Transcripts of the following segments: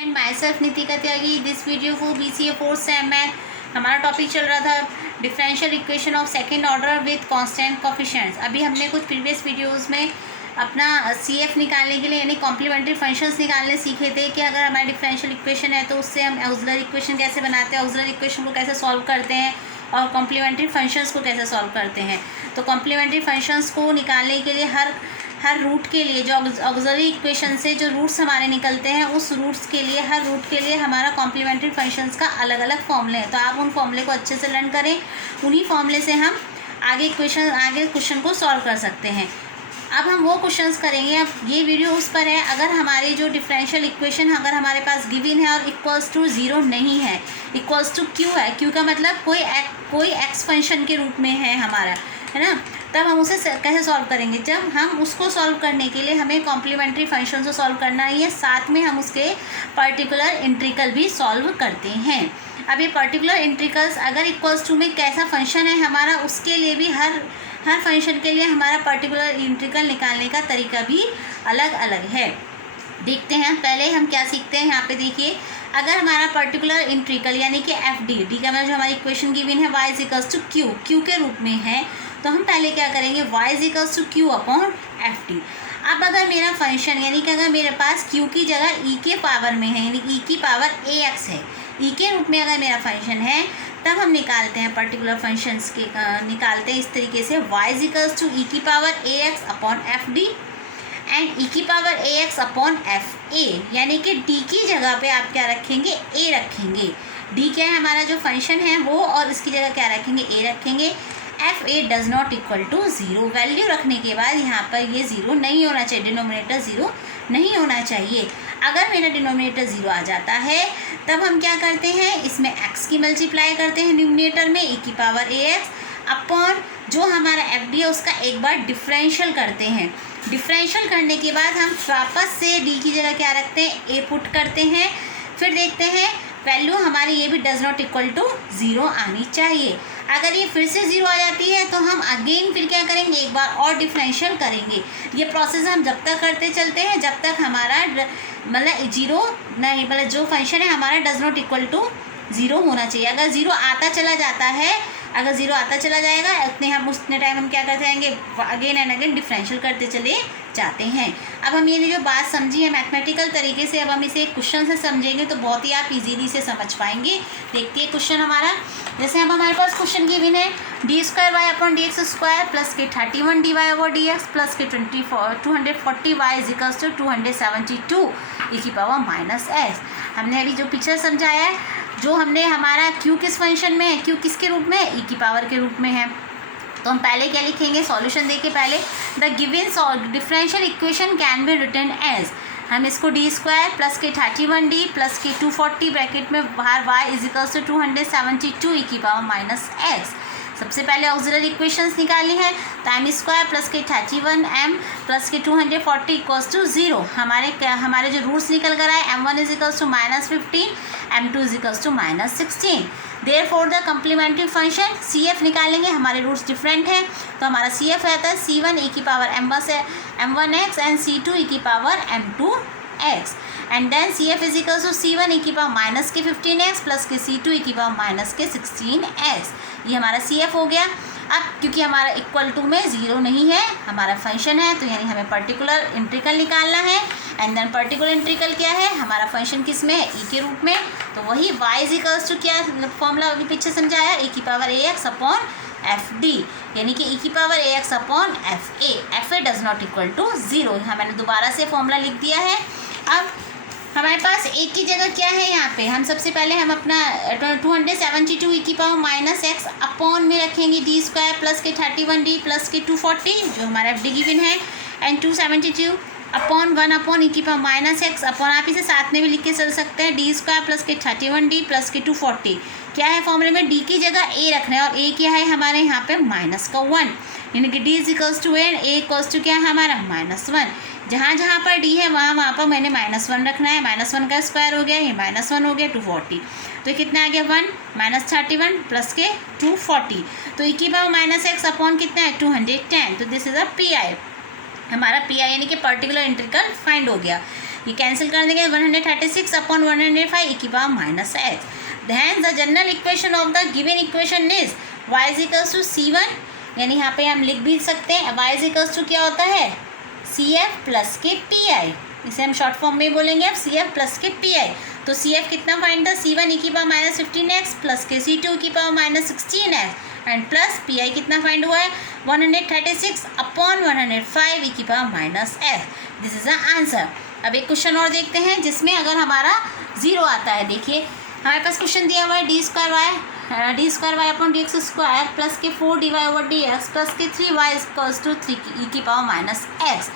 And my self Nitika Tyagi. This video को BCA 4th same में हमारा टॉपिक चल रहा था differential equation of second order with constant coefficients. अभी हमने कुछ प्रीवियस वीडियोस में अपना CF निकालने के लिए यानी कॉम्प्लीमेंट्री फंक्शंस निकालने सीखे थे कि अगर हमारा डिफरेंशियल इक्वेशन है तो उससे हम ऑक्सिलरी इक्वेशन कैसे बनाते हैं, ऑक्सिलरी इक्वेशन को कैसे सॉल्व करते हैं और कॉम्प्लीमेंट्री फंक्शंस को कैसे सॉल्व करते हैं। तो कॉम्प्लीमेंट्री फंक्शंस को निकालने के लिए हर रूट के लिए जो ऑक्सिलरी इक्वेशन से जो रूट्स हमारे निकलते हैं उस रूट्स के लिए हर रूट के लिए हमारा कॉम्प्लीमेंट्री फंक्शंस का अलग अलग फॉर्मूले हैं। तो आप उन फॉर्मूले को अच्छे से लर्न करें, उन्हीं फॉर्मूले से हम आगे क्वेश्चन को सॉल्व कर सकते हैं। अब हम वो क्वेश्चंस करेंगे। अब ये वीडियो उस पर है अगर हमारी जो डिफरेंशियल इक्वेशन अगर हमारे पास गिवन है और इक्वल्स टू 0 नहीं है, इक्वल्स टू क्यू है, क्यू का मतलब कोई एक्स फंक्शन के रूप में है हमारा, है ना, तब हम उसे कैसे सॉल्व करेंगे। जब हम उसको सॉल्व करने के लिए हमें कॉम्प्लीमेंट्री फंक्शन को सॉल्व करना ही है, साथ में हम उसके पर्टिकुलर इंटीग्रल भी सॉल्व करते हैं। अब ये पर्टिकुलर इंटीग्रल्स अगर इक्वल्स टू में कैसा फंक्शन है हमारा, उसके लिए भी हर फंक्शन के लिए हमारा पर्टिकुलर इंटीग्रल निकालने का तरीका भी अलग अलग है। देखते हैं पहले हम क्या सीखते हैं। यहाँ पे देखिए, अगर हमारा पर्टिकुलर इंटीग्रल यानी कि डी का मतलब जो हमारी इक्वेशन गिवन है y इक्वल्स टू क्यू के रूप में है, तो हम पहले क्या करेंगे, y equals to Q upon FD। अब अगर मेरा फंक्शन यानी कि अगर मेरे पास q की जगह e के पावर में है यानी e की पावर ax है, e के रूप में अगर मेरा फंक्शन है, तब हम निकालते हैं पर्टिकुलर फंक्शंस के निकालते हैं इस तरीके से y इक्वल्स टू e की power ax upon FD and e की पावर ax अपॉन FA, यानी कि d की जगह पे आप क्या रखेंगे, a रखेंगे। d क्या है हमारा जो फंक्शन है वो, और इसकी जगह क्या रखेंगे, a रखेंगे। FA does not equal to 0, value रखने के बाद यहाँ पर ये 0 नहीं होना चाहिए, डिनोमिनेटर 0 नहीं होना चाहिए। अगर मेरा डिनोमिनेटर 0 आ जाता है तब हम क्या करते हैं, इसमें x की मल्टीप्लाई करते हैं न्यूमिनेटर में e की पावर ax अपॉन जो हमारा FD है उसका एक बार डिफरेंशियल करते हैं। डिफरेंशियल करने के बाद हम वापस से d की जगह क्या रखते हैं, a पुट करते हैं। फिर देखते हैं वैल्यू हमारी ये भी डज नॉट इक्वल टू 0 आनी चाहिए। अगर ये फिर से 0 आ जाती है तो हम अगेन फिर क्या करेंगे, एक बार और डिफरेंशियल करेंगे। ये प्रोसेस हम जब तक करते चलते हैं जब तक हमारा मतलब 0 नहीं, मतलब जो फंक्शन है हमारा डज नॉट इक्वल टू 0 होना चाहिए। अगर 0 आता चला जाता है, अगर 0 आता चला जाएगा उतने टाइम हम क्या करते जाएंगे, अगेन एंड अगेन डिफरेंशियल करते चले जाते हैं। अब हम ये जो बात समझी है मैथमेटिकल तरीके से, अब हम इसे एक क्वेश्चन से समझेंगे तो बहुत ही आप इजीली से समझ पाएंगे। देखते हैं क्वेश्चन हमारा, जैसे अब हमारे पास क्वेश्चन गिवन है d² upon dx square plus के 31 dy/dx प्लस के 240y is equals to 272 e की पावर माइनस s। हमने अभी जो पिक्चर समझाया है, जो हमने हमारा q किस फंक्शन में है, q किसके रूप में है, e की पावर के रूप में है। तो हम पहले क्या लिखेंगे, सॉल्यूशन देके पहले the given differential equation can be written as, हम इसको d² प्लस के 31d प्लस के 240 ब्रैकेट में बाहर y is equals to 272 e की पावर माइनस s। सबसे पहले ऑक्सिलरी इक्वेशंस निकाली है, तो m² प्लस के 31m प्लस के 240 इक्वल्स टू 0। हमारे जो रूट्स निकल कर आए, m1 is equals to -15, m2 is equals to -16। Therefore the complementary function CF निकालेंगे, हमारे रूट्स डिफरेंट हैं तो हमारा CF रहता है C1 e की power m1x and C2 e की power m2x and then CF is equals to C1 e की पावर माइनस के 15x प्लस के C2 e की पावर माइनस के 16x। ये हमारा CF हो गया। अब क्योंकि हमारा इक्वल टू में 0 नहीं है, हमारा फंक्शन है, तो यानी हमें पर्टिकुलर इंटीग्रल निकालना है। एंड देन पर्टिकुलर इंटीग्रल क्या है, हमारा फंक्शन किस में है, e के रूप में, तो वही y इज इक्वल्स टू क्या फॉर्मूला अभी पीछे समझाया, e की पावर ax अपॉन FD यानी कि e की power ax upon FA does not equal to 0। यहाँ मैंने दोबारा से फॉर्मूला लिख दिया है। अब हमारे पास एक की जगह क्या है, यहाँ पे हम सबसे पहले हम अपना 272 e की पावर माइनस x अपॉन में रखेंगे d² प्लस के 31d प्लस के 240 जो हमारा FD गिवन है एंड 272 अपॉन 1 अपॉन e की पावर माइनस x अपॉन, आप इसे साथ में भी लिख के चल सकते हैं, d² प्लस के 31d प्लस के 240। क्या है फॉर्मूले में, d की जगह a रखना है और a क्या है हमारे यहाँ पे -1, यानी कि d is equals to a and a equals to क्या है हमारा -1। जहाँ पर d है वहाँ पर मैंने -1 रखना है, -1 का स्क्वायर हो गया, ये -1 हो गया 240, तो कितना आ गया 1 -31 प्लस के 240, तो e की पावर -x अपॉन कितना है 210। तो दिस इज अ PI, हमारा PI यानी कि पर्टिकुलर इंटीग्रल फाइंड हो गया। ये कैंसिल कर देंगे 136 अपॉन 105 e की power minus x. Then the general equation of the given equation is y is equals to C1, यानी यहाँ पे हम लिख भी सकते हैं y इज इक्वल्स टू क्या होता है CF प्लस के PI, इसे हम शॉर्ट फॉर्म में बोलेंगे अब CF प्लस के PI. तो CF कितना फाइंड था C1 e की पावर माइनस 15x प्लस के C2 की power minus 16x and plus PI कितना फाइंड हुआ है 136 अपॉन 105 e की power minus x. This is the answer. अब एक क्वेश्चन और देखते हैं जिसमें अगर हमारा 0 आता है. देखिए हमारे पास क्वेश्चन दिया हुआ है d² y upon dx square plus के 4dy ओवर dx प्लस के 3y इक्वल्स टू 3 e की power minus x.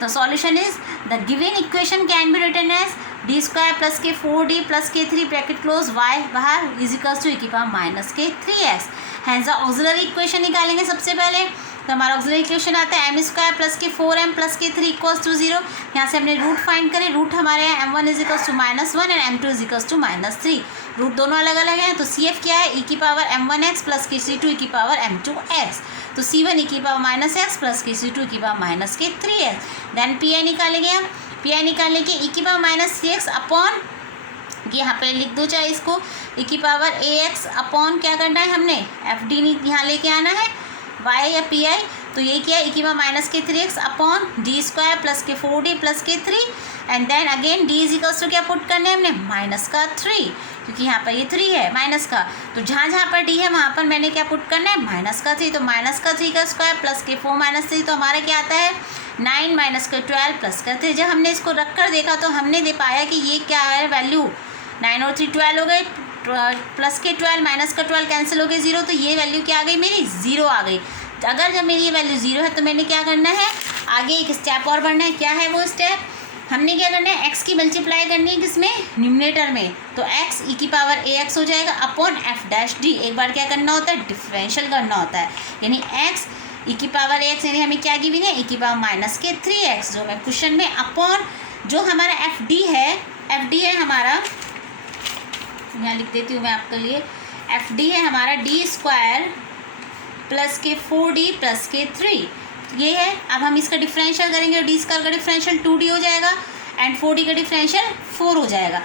The solution is the given equation can be written as d square plus के 4d plus के 3 bracket close y बाहर is equals to e की power minus के 3x. Hence the auxiliary equation निकालेंगे सबसे पहले. तो हमारा ऑक्सिलरी इक्वेशन आता है m² प्लस के 4m प्लस के 3 इक्वल्स टू 0. यहाँ से हमने रूट फाइंड करें. रूट हमारे यहाँ m1 is equals to -1 and m2 is equals to -3. Root दोनों अलग अलग हैं. तो CF क्या है e की पावर m1x प्लस के C2 e की पावर m2x. तो C1 e की पावर माइनस एक्स प्लस के C2 की पावर माइनस के 3x. देन PI निकालेंगे हम. PI निकालने के e की पावर माइनस 3x अपॉन, यहाँ पे लिख दो चाहे इसको, e की पावर ax अपॉन क्या करना है हमने FD यहाँ लेके आना है y या PI. तो ये क्या है e की पावर माइनस के 3x अपॉन d² प्लस के 4d प्लस के 3 and then again d is equals to क्या पुट करना है हमने माइनस का 3, क्योंकि यहाँ पर ये 3 है माइनस का. तो जहाँ जहाँ पर d है वहाँ पर मैंने क्या पुट करना है माइनस का 3. तो माइनस का 3 का स्क्वायर प्लस के 4 माइनस 3, तो हमारा क्या आता है 9 माइनस का 12 प्लस का 3. जब हमने इसको रख कर देखा तो हमने दे पाया कि ये क्या है वैल्यू 9 और 3 12 हो गए, प्लस के 12 माइनस का 12 कैंसिल हो गए 0. तो ये वैल्यू क्या आ गई मेरी 0 आ गई. अगर जब मेरी ये वैल्यू 0 है तो मैंने क्या करना है आगे एक स्टेप और बढ़ना है. क्या है वो स्टेप, हमने क्या करना है x की मल्टीप्लाई करनी है किसमें न्यूमरेटर में. तो x e की पावर ax हो जाएगा अपॉन f'(d). एक बार क्या करना होता है डिफरेंशियल करना होता है, यानी x e की पावर ax यानी हमें क्या गिवन है e की पावर माइनस के 3x जो मैं क्वेश्चन में अपॉन जो हमारा fd है हमारा, यहाँ लिख देती हूँ मैं आपके लिए. fd है हमारा d² प्लस के 4d प्लस के 3 ये है. अब हम इसका डिफरेंशियल करेंगे और d² का डिफरेंशियल 2d हो जाएगा एंड 4d का डिफरेंशियल 4 हो जाएगा.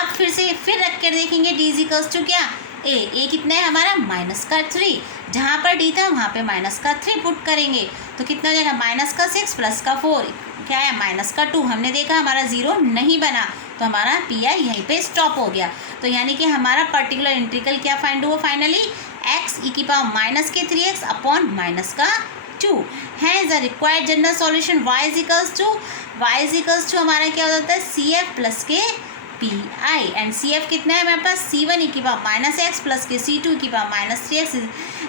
अब फिर रख कर देखेंगे d इज इक्वल्स टू क्या a कितना है हमारा माइनस का 3. जहाँ पर d था वहाँ पे माइनस का 3 पुट करेंगे तो कितना हो जाएगा माइनस का 6 प्लस का 4 क्या है माइनस का 2. हमने देखा हमारा 0 नहीं बना तो हमारा PI यहीं पे स्टॉप हो गया. तो यानी कि हमारा पर्टिकुलर इंटीग्रल क्या फाइंड हुआ फाइनली x e की पावर माइनस के 3x अपॉन माइनस का 2. है the required general solution y is equals to हमारा क्या हो जाता है CF प्लस के PI एंड CF कितना है हमारे पास C1 e की पावर माइनस एक्स प्लस के C2 की पावर माइनस 3x.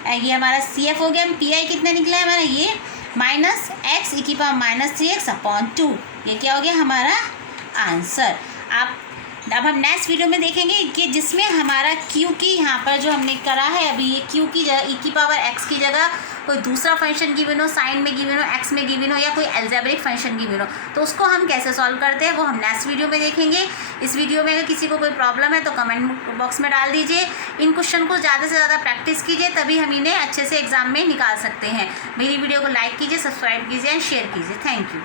ये हमारा CF हो गया. PI कितना निकला है हमारा ये माइनस x e की पावर माइनस 3x अपॉन 2. ये क्या हो गया हमारा आंसर. अब हम नेक्स्ट वीडियो में देखेंगे कि जिसमें हमारा Q की यहाँ पर जो हमने करा है अभी ये Q की जगह e की पावर x की जगह कोई दूसरा फंक्शन गिवन हो, साइन में गिवन हो, x में गिवन हो या कोई एल्जेब्रिक फंक्शन गिवन हो, तो उसको हम कैसे सॉल्व करते हैं वो हम नेक्स्ट वीडियो में देखेंगे. इस वीडियो में अगर किसी को कोई प्रॉब्लम है तो कमेंट बॉक्स में डाल दीजिए. इन क्वेश्चन को ज़्यादा से ज़्यादा प्रैक्टिस कीजिए तभी हम इन्हें अच्छे से एग्जाम में निकाल सकते हैं. मेरी वीडियो को लाइक कीजिए, सब्सक्राइब कीजिए एंड शेयर कीजिए. Thank you.